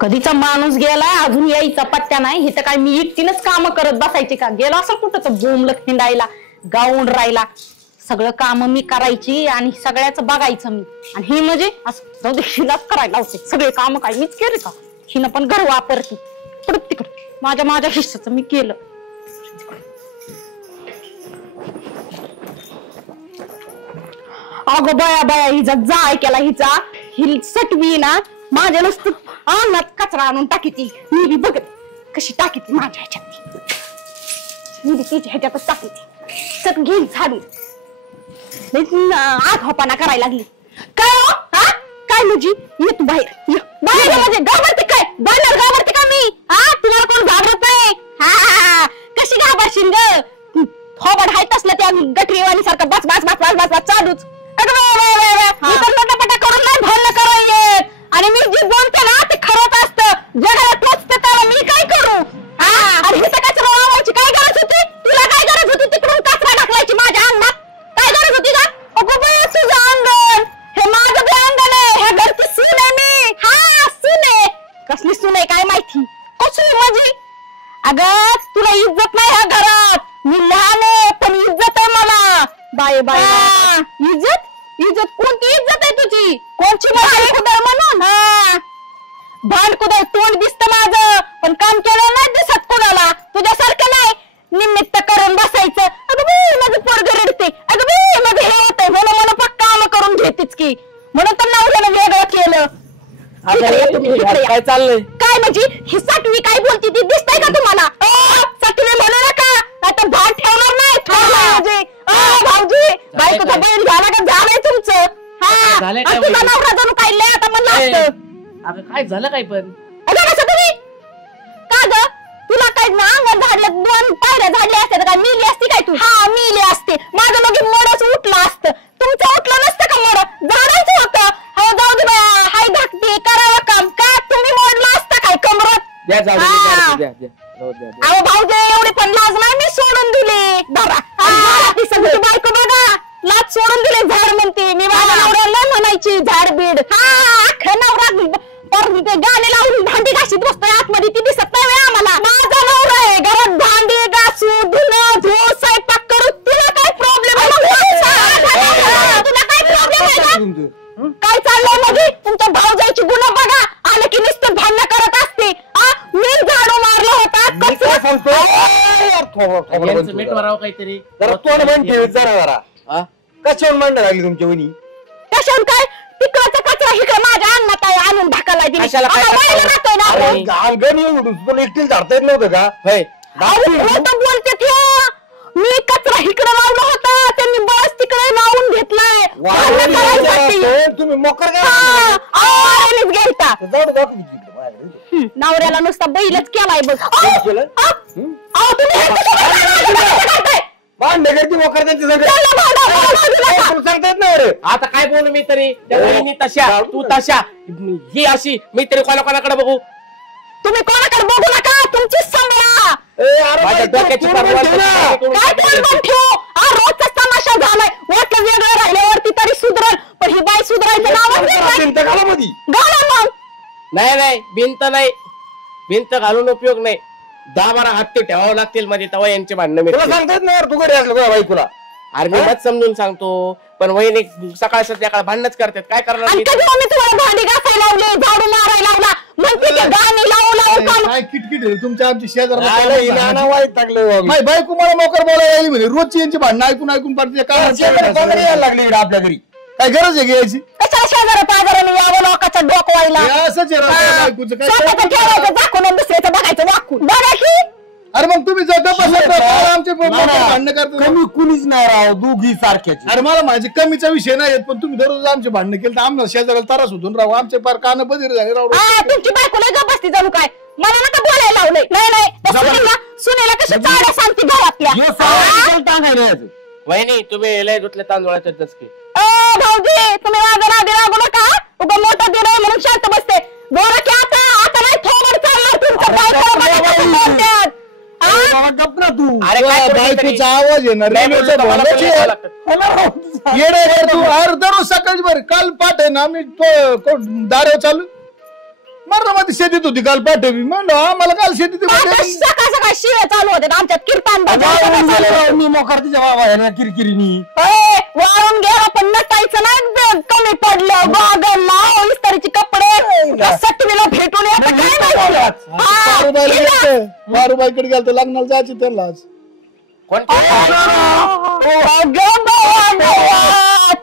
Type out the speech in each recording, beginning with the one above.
कधीचा माणूस गेलाय अजून यायचा पत्त्या नाही. हे तर काय मी एकटीनच काम करत बसायचे का? गेला असं कुठं तर बोंबलत हिंडायला गाऊन राहिला. सगळं काम मी करायची आणि सगळ्याच बघायचं मी. आणि ही म्हणजे असं जाऊ दे हिलाच करायला होते सगळे काम. काय मीच केले का? हिनं पण घर वापरती पडत तिकडे. माझ्या हिस्साचं मी केलं. अगं बया हिचा जाय केला हिचा. हि सटवी ना माझ्या नुसतं अन्नात कचरा आणून टाकीती. मी बी बघत कशी टाकीती माझ्या ह्याच्यात. मी बी तिच्या ह्याच्यातच टाकीती. सट घेईल झाडून आघावपणा करायला लागली. काय काय म्हणजे ये तू बाहेर बाहेर म्हणजे घाबरते काय? बाहेर घाबरते का मी? तुम्हाला कोण घाबरत नाही? कशी घाबरशील ग? थोबड हायत असलं त्या गटरीवाणी सारखं बस बस बस बस बस बस चालूच. पटा करून नाही भांडण करायचे. आणि मी जे बोलते ना ते खरंच असतं. जगाला टोचते तर मी काय करू? आणि हे तर कचरा वावायची काय गरज होती? तुला काय गरज होती तिकडून कचरा टाकवायची माझ्या अंगणात? काय गरज होती का? अगो बाई तुझं अंगण हे माझं बी अंगण आहे. ह्या घरची सून आहे मी. सून आहे. कसली सून आहे काय माहिती? कसली म्हणजे? अगं तुला इज्जत नाही ह्या घरात. मी लहान आहे पण इज्जत आहे मला. बाय बाय इज्जत इज्जत कोणती इज्जत आहे तुझी? कोणची भांडकुदळ म्हणून? भांडकुदळ तोंड दिसतं माझं पण काम केलं नाही दिसत कोणाला. तुझ्यासारखं नाही निमित्त करून बसायचं. अगं बाई माझं पोरगं रडते. अगं बाई माझं हे होतंय म्हणून मला पक्का काम करून घेतेच की. म्हणून तर नवऱ्यानं वेगळं केलं. काय चाललंय? काय म्हणजे ही साठवी काय बोलती ती दिसतंय का तुम्हाला? साठवी म्हणू नका आता भात ठेवणार नाही. म्हणजे भाऊजी बायकोचा बैल झाला का? झालंय तुमचं. तुझा नवरा जणू काय लय आता म्हणलं असतं. अगं काय झालं काय पण? कसं तुम्ही का ग? तुला काय अंगण झाडलं 2 पायऱ्या झाडल्या असत्या काय? मिली असती काय तू? मिली असते. माझं मग मडच उठलं असतं. तुमचं उठलं नसतं का मड? झाडायचं होतं. जाऊ दे बाया हाय धाकटी करावं काम. का तुम्ही मोडलं असतं काय कमरत? अहो भाऊजी एवढी पण लाज नाही मी सोडून दिली. ती सगळी बायको बघा लाज सोडून दिले. झाड म्हणते मी माझ्या नवऱ्याला म्हणायची झाड बीड. अख्खा नवरा ते गाणे लावून भांडी घाशीत बसतोय आतमध्ये. ती दिसत नाही आम्हाला. माझा नवरा आहे घरात भांडी घासू धुणं धुवू स्वयंपाक करू. तुला काय प्रॉब्लेम आहे? तुला काय प्रॉब्लेम आहे? काय चाललंय म्हणजे? तुमच्या भाऊजाईची गुन्हा बघा. आलं की नुसतं भांडण करत असते. मी झाडू मारला होता काहीतरी तोंड बंद ठेव जरा. कशावर मांडणं लागली तुमच्या वनी? कशावर काय? तिकडचा कचरा इकडे माझ्या अन्नात आहे आणून ढाकायला दिली. तुला एकटील झाडता येत नव्हतं का? बोलते मी कचरा इकडे लावला होता त्यांनी बस तिकडे लावून घेतलाय. तुम्ही मोकर गेलता नवऱ्याला नुसता बैलच केलाय बघ. सांगता येत नाही. आता काय बोलू मी तरी? तशा तू तशा ही अशी मी तरी कोणाकडे बघू? तुम्ही कोणाकडे बघू नका. तुमचीच सांगा. रोजचा तमाशा झालाय. वाटलं वेगळं राहिल्यावरती तरी सुधरल पण ही बाई सुधरायचं नाव नाही. भिंत घालून उपयोग नाही. 10-12 हत्ते ठेवावं लागतील म्हणजे तेव्हा यांचे भांडणं मी सांगतात ना. तू घरी असलं बायकोला अरे मी मत समजून सांगतो पण वहिनी सकाळ संध्याकाळ भांडणच करतात. काय करणार? मी तुम्हाला भांडी घासायला लावले झाडू मारायला लावला म्हणते गाणी लावू काय किटकिट तुमच्या आमची शेजारला वाईट टाकलं. बायको मला मोकर बोलायला म्हणे. रोजची यांची भांडणं ऐकून पाडते. काय लागली आपल्या घरी? काय गरज आहे घ्यायची? कशा शेजारी पाजाराने यावं लोकांचं डोकवायला? असंच स्वतःचं दाखवून दुसऱ्याचं बघायचं वाकून बघा की. अरे मग तुम्ही आमचे भांडणं करता. कमी कुणीच नाही राव दोघी सारख्याच. अरे मला माझे कमीचा विषय नाही पण तुम्ही दररोज आमचे भांडणं केलं तर आम्हाला शेजाराला त्रास होतून राहू. आमचे फार कान बधीर झाले राहू. तुमची बायको लय गप्प बसती जणू काय. मला नका बोलायला लावलंय. नाही सुनेला कशी चाड्या सांगते घरातल्या. वहिनी तुम्ही लय धुतले तांदूळाच्या दसकी. भाऊजी तुम्ही माझ्या नादी लागू नका. उगा मोठा दिल म्हणून शांत बसते. बोला की आता नाही थोडं चालणार तुमचं. बायकोचा आवाज येणार तू. दररोज सकाळी बरं काल पाठ आहे ना आम्ही दारावर चालू मरला मध्ये शेतीत होती काल पाठवी म्हणलं आम्हाला काल शेतीत सकाळ सकाळ शिव्या चालू होते आमच्यात कीर्तन भजन. मी मोकार तिच्या बाबा किरकिरीनी वाळून गेला पण नटायचं नाही कमी पडलं बागल लाव इस्तारीचे कपडे सटवीला भेटून येतं काय माहिती. बारूबाईकडे गेलं तर लग्नाला जायचे त्यांना आज.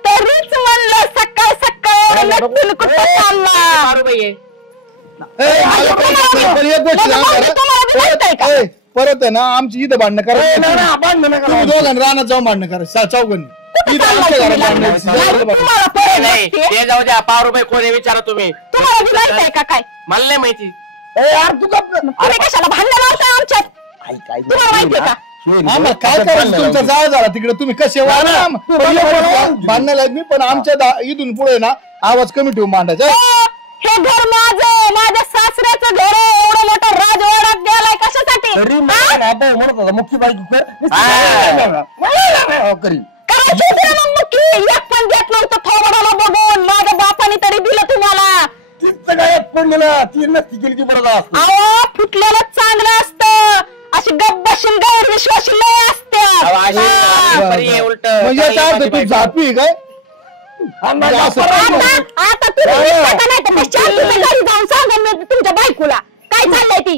तरीच म्हणलं सकाळ सकाळ नटून कुठं चालला. परत आहे ना आमची इथं भांडणं करा तुम्ही दोघांनी रानात जाऊन भांडणं करा चौघांनी इथं आमच्या घरात भांडण. ते जाऊ द्या. पावरुबाई कोणी विचारा तुम्ही. तुम्हाला बोलायचंय का काय मला नाही माहिती. तुम्ही कशाला भांडण लावता आमच्यात तुम्हाला माहितीये का. आम्हाला काय करायचं तुमचा जाळ झाला तिकडे तुम्ही कसे भांडणाला मी पण आमच्या इथून पुढे ना आवाज कमी ठेवून मांडायचा. हे घर माझं माझ्या सासऱ्याचं घर आहे. एवढं मोठं राजवाड्यात गेलाय कशासाठी मुख्य बाईक करायची होती ना मग मुख्य. एक पण देत नव्हतं थोबडाला बघून. माझ्या बापाने तरी दिलं तुम्हाला. अहो फुटलेलं चांगलं असतं. अशी गब्बशीन गैरविश्वासी लय असते. उलट म्हणजे झापी काय आता तुम्ही नाही तर शांती घरी जाऊन सांगा मी तुमच्या बायकोला काय चाललंय ती.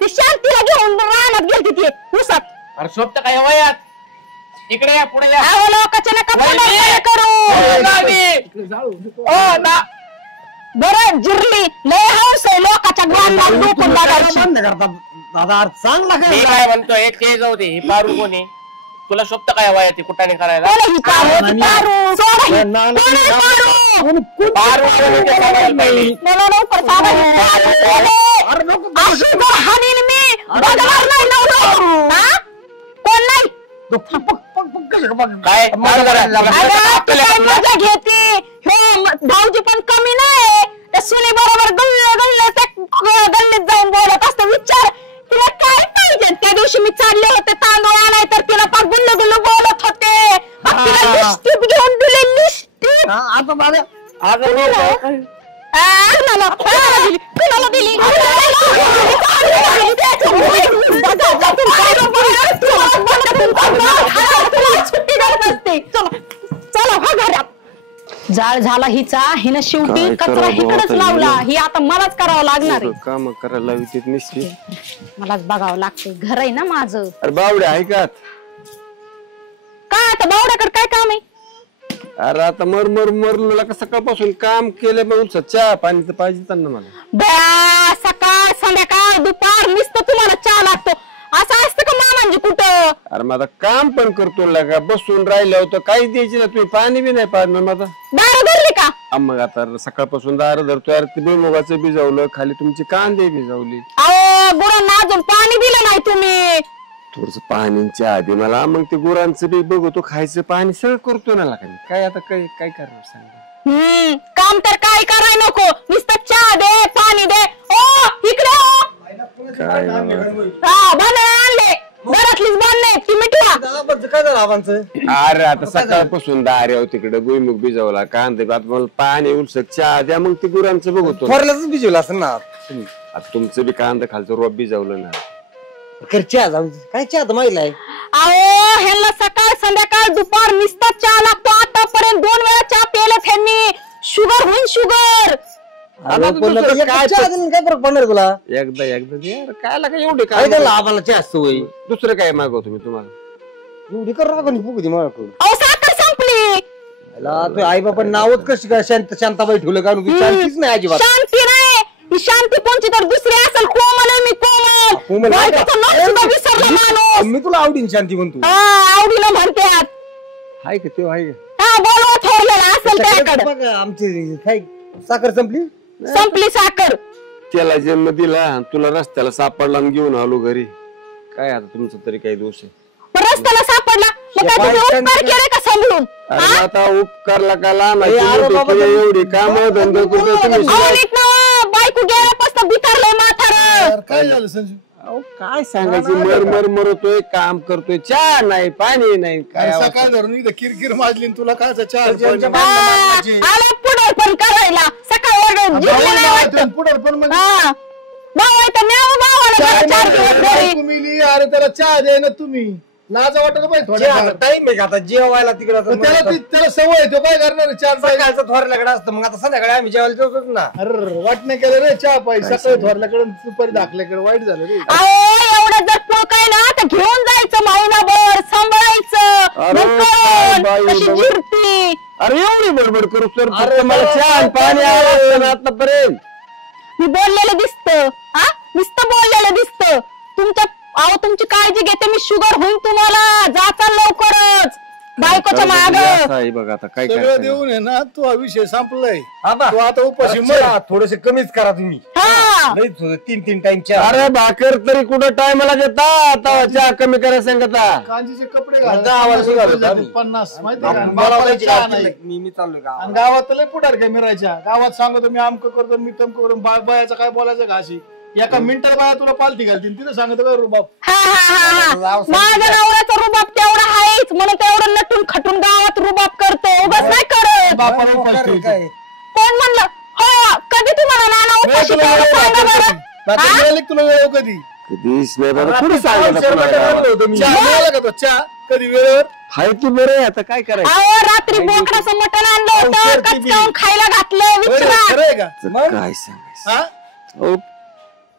ती शांतीला घेऊन रानात गेलती ती उसात. अरे शोभत काय वयात इकडे या पुढे या. लोकांच्या नका करू. बरं जिरली लय हौस आहे लोकांच्या ग्रांडात डोकून लागायची. दादा चांगला मी काय म्हणतोय ते जाऊ दे. ही पारू कोणी तुला शोभत काय वयात कुठाने करायला. कोण नाही काय मजा घेते. भाऊजी पण कमी नाही. त्या सुने बरोबर गल्लीत जाऊन बोलत असतो. विचार तिला काय पाहिजे. त्या दिवशी मी चालले होते तांदूळ आणाय तर तिला पाक गुल्ल गुल्ल बोलत होते. तिला लिस्टिप घेऊन दिली लिस्टिप. कुणाला दिली चला हा घरात. जाळ झाला हिचा. हिनं शेवटी कचरा हिकडेच लावला. ही आता मलाच करावं लागणार आहे. काम करायला निश्चित मलाच बघावं लागते. घर आहे ना माझं. अरे बावडे ऐकात काय आता बावड्याकडे काय काम आहे. अरे आता मरलो का सकाळपासून काम केलं मग चहा पाणी तर पाहिजे त्यांना मला. सकाळ संध्याकाळ दुपार नुसतं तुम्हाला चहा लागतो. असं असतं का म्हणजे कुठं. अरे माझं काम पण करतो लागा बसून राहिलं होतं काहीच द्यायची ना तुम्ही पाणी बी नाही पाजणार माझा. दारू धरली का मग आता सकाळपासून दार धरतो. अरे ते भुईमुगाचं भिजवलं खाली तुमची कांदे भिजवली. अहो गुरांना अजून पाणी दिलं नाही तुम्ही. थोडस पाण्याच्या आधी मला मग ते गुरांचं बी बघतो खायचं पाणी सगळं करतो ना लागा. काय आता काय करणार सांग. काम तर काय करायला नको. नुसतं चहा दे पाणी दे. ओ इकडे काय भांडे आणले घरातलीच भांडणे ती मिठवा. अरे आता सकाळपासून दार तिकडे भुईमुग भिजवला कांदे आता मला पाणी उलसक चहा द्या मग ते गुरांचं बघतो. भिजवलं असं ना तुमचं बी कांदा खालचं रोप भिजवलं ना. चहा जाऊ काय चहा माहिती आहे. अहो ह्यांना सकाळ संध्याकाळ दुपार नुसता चहा लागतो. आतापर्यंत 2 वेळा चहा पेलं त्यांनी. शुगर होईल शुगर. काय फरक पडणार तुला. एकदा काय लागा एवढे काय आम्हाला चहा सवय दुसरं काय मागव तुम्ही तुम्हाला एवढी कर फुगती माझ्याकडून. अहो साखर संपली. आई बाबा नावच कशी काय शांताबाई ठेवलं का शांतीच नाही अजिबात. शांती नाही ही शांती कोणची तर दुसरी असेल. कोमल आहे मी कोमल. विसरला माणूस. मी तुला आवडीन शांती म्हणतो. आवडीनं म्हणतात. हाय का ते हाय का बोलवा थोरलेला असेल त्याकडे. आमची काय साखर संपली साखर. त्याला जन्म दिला तुला रस्त्याला सापडला घेऊन आलो घरी. काय आता तुमचं तरी काही दोष आहे. रस्त्याला सापडला मग काय तुझे उपकार केले का समजून. अरे आता उपकारला का लहान एवढी काम धंदा करतो तुम्ही. बायको गेल्यापासून बिथरलंय म्हातारं. काय झालं संजू. काय सांगायचं मरतोय काम करतोय चहा नाही पाणी नाही काय सकाळ धरून इथं किरकिर माजली तुला काय चहा आला पुढे पण करायला. सकाळ जिंकले नाही वाटतं. पुढे पण मग हा भाऊ आहे तर न्यावं भावाला चहा जरा 4 दिवस घरी. बायको मिली, अरे त्याला चहा द्याय ना तुम्ही, लाज वाटत पाहिजे थोड्या. टाइम आहे आता जेवायला तिकडं त्याला सवय आहे, तो काय करणार 4 सकाळचं थोरल्याकडे असतं, मग आता संध्याकाळी आम्ही जेवायला जेवतोच ना. अरे वाटणे केलं रे चहा पाहिजे, सकाळी थोरल्याकडे दुपारी धाकल्याकडे, वाईट झालं रे. अहो एवढं जगतो काय ना तर घेऊन जायचं महिनाभर सांभाळायचं. अरे, मग कोण? बाई, कशी बाई. जिरती. अरे एवढी बडबड करू तर अरे, फक्त मला चहा आणि पाणी आलं आतापर्यंत. मी बोललेलं दिसतं. हा नुसतं बोललेलं दिसतं. तुमची काळजी घेते मी, शुगर होईन तुम्हाला. जाचा लवकरच बायकोच्या माग. असं आहे बघा आता काय सगळं करायचं. देऊन आहे ना, तो हा विषय संपलाय. आबा, तो आता उपाशी मर. थोडेसे कमीच करा तुम्ही. हा 3 टाइम चहा. अरे भाकर तरी कुठं टायमाला देता, आता चहा कमी करायला सांगता. कांजीचे कपडे आता आवाज निघाला होता आम्ही. 50 माहिती आहे का? मला बापाला वाटायची चहा गावात नाही. मी चाललोय का आणि गावात लय पुढार काय मिरायच्या. गावात सांगतो मी आमक करतो, मी तमक करतो. बायाचं काय बोलायचं का अशी? एका मिनिटाला बाया तुला पालती घालतील, तिथं सांगतो का रुबाब. हा माझ्या नवऱ्याचा रुबाब तेवढा आहेच म्हणून तेवढं नटून खटून गावात रुबाब करतो. उगाच नाही करत. बापाला उपाशी ठेवतो. काय कोण म्हणलं? हो कधी तुम्हाला नाना उपाशी तुला ठेवलं वेळ सांगा लागतो बरं. कधी? बाकी मिळाली का तुला वेळ कधी? कधीच नाही बाबा, रात्री कुठं सांगायला पाऊस तुम्हाला शेरबट गावात? होतो मी. चहा मिळाला का तो चहा कधी वेळेवर? हाय की बरं आहे, आता काय करायचं. अहो रात्री बोकडाचं मटण आणलं होतं, अवसर ती कचकावून खायला घातलं. होय रे, विचारा. खरं आहे का? काय सांगायचं. हा अहो,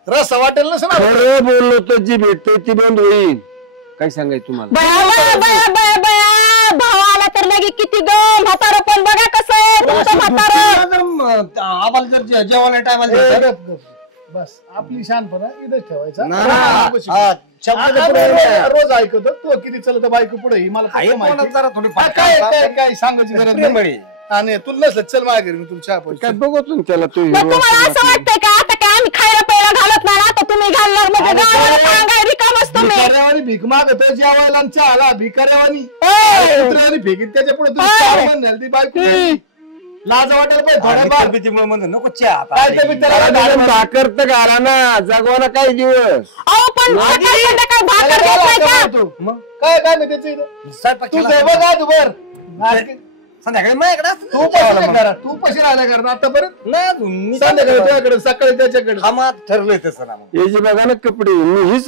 रस वाटेल नसं ना. खरं बोललो तर जी भेटते ती बंद होईल. काय सांगायचं तुम्हाला. बया भावाला तर लगे किती ग म्हातारं पण बघा कसं आहे तुमचं म्हातारं. आम्हाला जर जेवायला ए, टायमाला गप, गप. बस आपली शानपणा इथंच ठेवायचा. रोज ऐकतो तू किती चलत बायको पुढे मला फक्त माहिती. जरा थोडी हा, काय सांगायची गरज नाही. आणि तुला नसलं चल माझ्या घरी, मी तुला चहा काय पाहिजे. बघू तुम्ही त्याला तू मग तुम्हाला असं वाटतंय का आता काय आम्ही खायला प्यायला घालत नाही आता तुम्ही घालणार म्हणजे गावाला सांगाय रिकामच तुम्ही. भिकाऱ्यावानी भीक मागत जेवायला आणि चहाला भिकाऱ्यावानी ओय. कुत्र्यावानी फेकीत त्याच्या पुढे तुम्ही चहा म्हणणार ती बायको झाली. लाज वाटायला पाहिजे थोड्याफार. तब्येतीमुळे म्हणतो नको चहा आता. काय तब्येत त्याला भाकर तर घाला ना, जगवाना काही दिवस. अहो पण सकाळ संध्याकाळ भाकर देत नाही का? मग काय काय नाही त्याचं इथं. स्वयंपाक तू केला जाय बघ आज वर. संध्याकाळी माझ्याकडे असतं. तू पशी घरात, तू पशी राहिला घरात आतापर्यंत. नाही अजून. मी संध्याकाळी तुझ्याकडे, सकाळी त्याच्याकडे. आम्हाला ठरलंय तसं ना मग. याची बघा ना कपडे, मी हीच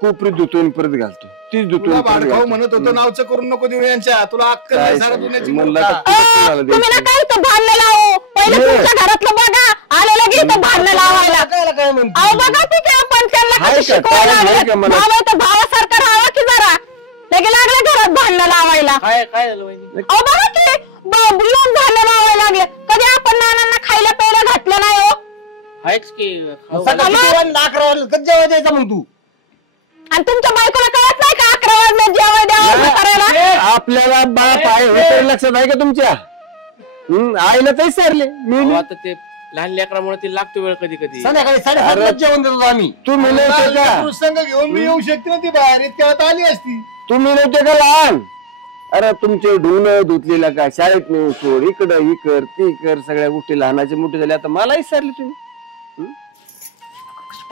कोपरी धुतो आणि परत घालतो, तीच धुतो तुला आणि परत भाडखाऊ घालतो. म्हणत होतो नावचं करून नको देऊ यांच्या. तुला अक्कल काय नाही सारा सांगायचं, दुनियाची म्हणलं मूर्खा. आता कुठं तुम्हाला तुम्ही ना द्यायचं? काय तो भांडण लावू पहिले ये. तुमच्या घरातलं बघा आलेलं गे तो भांडण लावायला. काय म्हणतो अहो बघा ते काय पण त्यांना हाय कसं का? काय शिकवायला नाही लागलं. का मला? भाव आहे तर भावासारखं राहावं की जरा. लगे लागलं घरात भांडण लावायला. काय काय झालं वहिनी? अहो बघा की येऊन भांडण लावायला लागले. कधी आपण नानांना खायला प्यायला घातलं नाही हो. आहेच की खाऊ सकाळी घाला. 11 वाजले कधी जेवायला द्यायचा मग तू. आणि तुमच्या बायकोला कळत नाही का 11 वाजले जेवाय द्यावं करायला. आपल्याला बाप आहे हे तरी लक्षात आहे का तुमच्या? आईला तरी सरले मी अहो, आता ते लहान लेकरामुळे ते लागतो वेळ कधी कधी. संध्याकाळी 7:30 जेवण देतो आम्ही. तुम्ही नव्हते का? पुरुष संघ घेऊन मी येऊ शकते ना ती बाहेर. इतक्या वेळात आली असती. तुम्ही नव्हते का लहान? अरे तुमचे ढून धुतलेला का शाळेत नेऊन सोड, इकडं ही कर ती कर, सगळ्या गोष्टी लहानाचे मोठे झाले. आता मलाही सरले तुम्ही.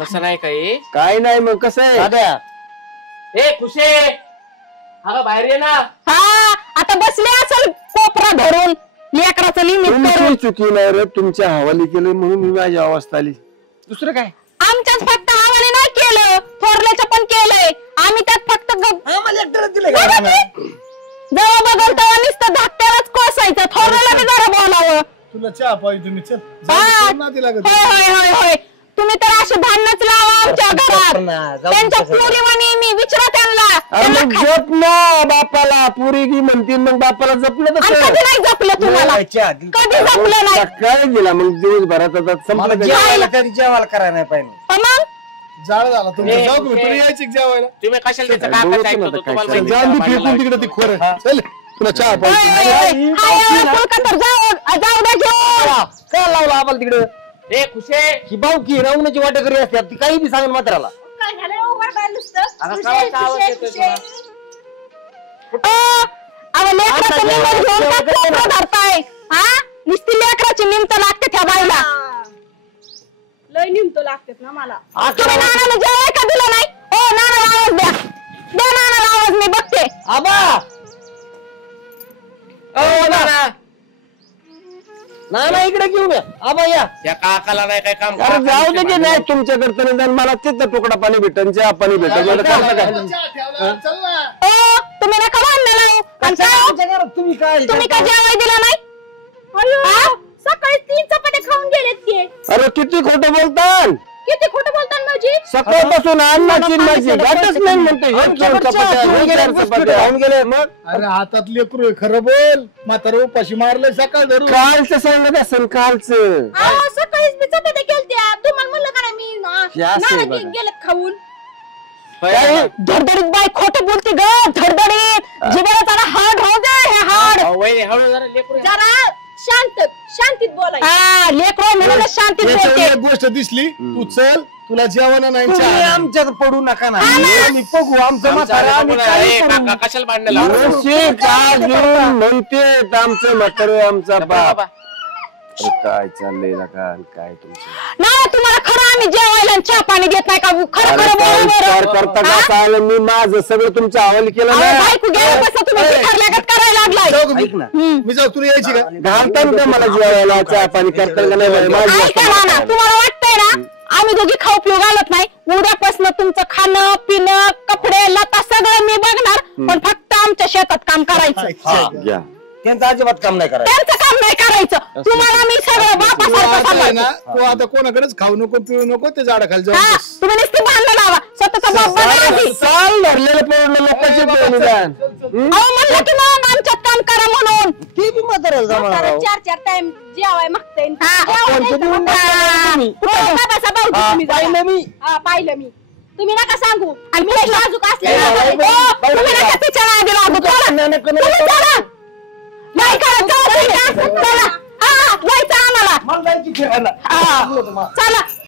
तसं नाही काही. काय नाही मग कसं आहे दादा ए खुशे हा बाहेर ये ना. हा आता बसले असेल कोपरा धरून लेकराचं निमित्त तुमची करून. चुकी नाही रे, तुमच्या हवाली केलं म्हणून मी माझी अवस्था आली. दुसरं काय? आमच्याच फक्त हवाने नाही केलं थोरल्याचं पण केलंय आम्ही त्यात फक्त आम्हाला एकट्याला दिलं बघा का? ते. जेव्हा बघल तेव्हा नुसतं धाकट्यालाच कोसायचं. थोरल्याला बी जरा बोलावं. तुला चहा पाहिजे तुम्ही चल. हा. जाऊ दे, ना तिला का होय होय होय होय तुम्ही तर असे भांडणच लावा आमच्या घरात. जाऊ दे त्यांच्या तसं. पोरीवाणी मी विचारा त्यांना. अरे त्यांना मग खा- जप ना बापाला, पुरी गी म्हणतील मग बापाला जपलं आणि तर कधी नाही जपलं तुम्हाला. नाही, चहा दिली. कधी जपलं नाही. काय दिला मग दिवसभरात आता मला संपलं का? जेवायला तरी जेवायला करायला नाही पाहिजे. मग जाळ झाला तुमचं. ए, जाऊ तुम्ही. ए. तुला यायची का जेवायला? तुम्ही कशाला त्याचं काय काकाचं बोलतो ऐकत ना होतो? आता तुम्हाला काय माहिती जाऊन का? दे फेकून तिकडे ती खोर. चल तुला चहा पाहिजे. जाऊ द्या घेऊन. काय लावलं आम्हाला तिकडे? ए खुशे ही बावकी रावणाची वाटेकरी असते ती काही बी सांगेल मात्राला. काय झालं हो, वरडायला नुसतं? आता खुशे, कावाचा आवाज खुशे, येतोय खुशे. अहो लेकराचं निमित्त घेऊन का कोपरा धरताय? हा नुसती लेकराची निमित्त लागते त्या बाईला. हा. लय निमतो लागतात ना मला. तुम्ही नानाला जेवाय का दिलं नाही? हो नानाला आवाज द्या. द्या नानाला आवाज मी बघते. आबा ओ नाना ना इकडे घेऊन या आबा या. त्या काकाला नाही काय काम अरे जाऊ दे की नाही तुमच्याकडे तर निदान मला तिथं तुकडा पाणी भेटन चहा पाणी भेटन मला करता काय चल ना. ओ तुम्ही नका भांडण लावू. आणि काय हो? आमच्या घरात तुम्ही काय तुम्ही का जेवाय दिला नाही? अयो, सकाळी 3 चपात्या खाऊन गेलेत ते. अरे किती खोटं बोलतान किती खोटं बोलतात माझी. सकाळपासून अन्नाची माझी गाठच नाही म्हणते हे दोन चपात्या, हे चार चपात्या खाऊन गेले मग अरे हातात लेकरू आहे, खरं बोल. म्हातारा उपाशी मारलंय सकाळ धरून. कालचं सांगत असेल कालचं अहो, सकाळीच मी चपात्या केलत्या. तुम्हाला म्हणलं का नाही मी हे असं आहे नारळ बघा. गेलेत खाऊन. धडधडीत बाई खोटं बोलते ग. धडधडीत जिभेला त्याला हाड होऊ दे. हे हाड वहिनी हळू जरा लेकरू आहे. जरा शांतीत बोलायचं. हा लेकरो म्हणून शांतीत याच्यावर बोलते. एक गोष्ट दिसली, तू चल, तुला जेवण नाही तुम्ही चहा नाही. आमच्यात पडू नका ना आम्ही बघू आमचं म्हातारं आम्ही काय ए, करू? काका कशाला भांडण लावलं? नशीब अजून म्हणते आमचं म्हातारं आमचा बाप. अरे काय चाललंय ना काय तुमचं नाही तुम्हाला खरं आम्ही जेवायला आणि चहा पाणी देत नाही का? खरं अरे खरं काय बोला विचार बरं. करता हा? का चालेल मी माझं सगळं तुमच्या हवाली केलं अहो, ना बायको गेल्यापासून तुम्ही बिथरल्यागत करायला लागलाय. जाऊ का ऐक ना मी? मी जाऊ, तुला यायची का? घालता का मला जेवायला चहा पाणी करता का नाही माझी ऐका ना, तुम्हाला वाटतंय ना आम्ही दोघी खाऊ पिऊ घालत नाही. उद्यापासून तुमचं खाणं पिणं कपडे लता सगळं मी बघणार. पण फक्त आमच्या शेतात काम करायचं. घ्या त्यांचं अजिबात काम नाही करायचं. त्यांचं काम नाही करायचं. तुम्हाला मी सगळं तू बापासारखं आता आहे ना, सांभाळतो. तू आता कोणाकडेच खाऊ नको पिऊ नको, ते झाडाखाली जाऊन हा, बस. तुम्ही नुसती भांडण लावा. स्वतःचा बाप बघा आधी. साल धरलेलं पडलं लोकांचे निदान अहो म्हणलं की मग आमच्यात काम करा म्हणून. ते बी म्हाताऱ्याला जमाना म्हातारं राव. 4 टाइम जेवाय मागतंय. हा, जेवायला कोणतं द्यायचं देऊन का? तुम्ही? हो, बाबाचा भाऊ हा, तुम्ही जरा. पाहिलं मी. हा, पाहिलं मी. तुम्ही नका सांगू. आणि मी पुढे नाजूक ओ, असले तुम्ही नका तिच्या नादी लागू. चला. तुम्ही चला. नाही करायचं होतं का? चला. हा, जायचं आम्हाला. मला जायची खेळायला. हा, चला.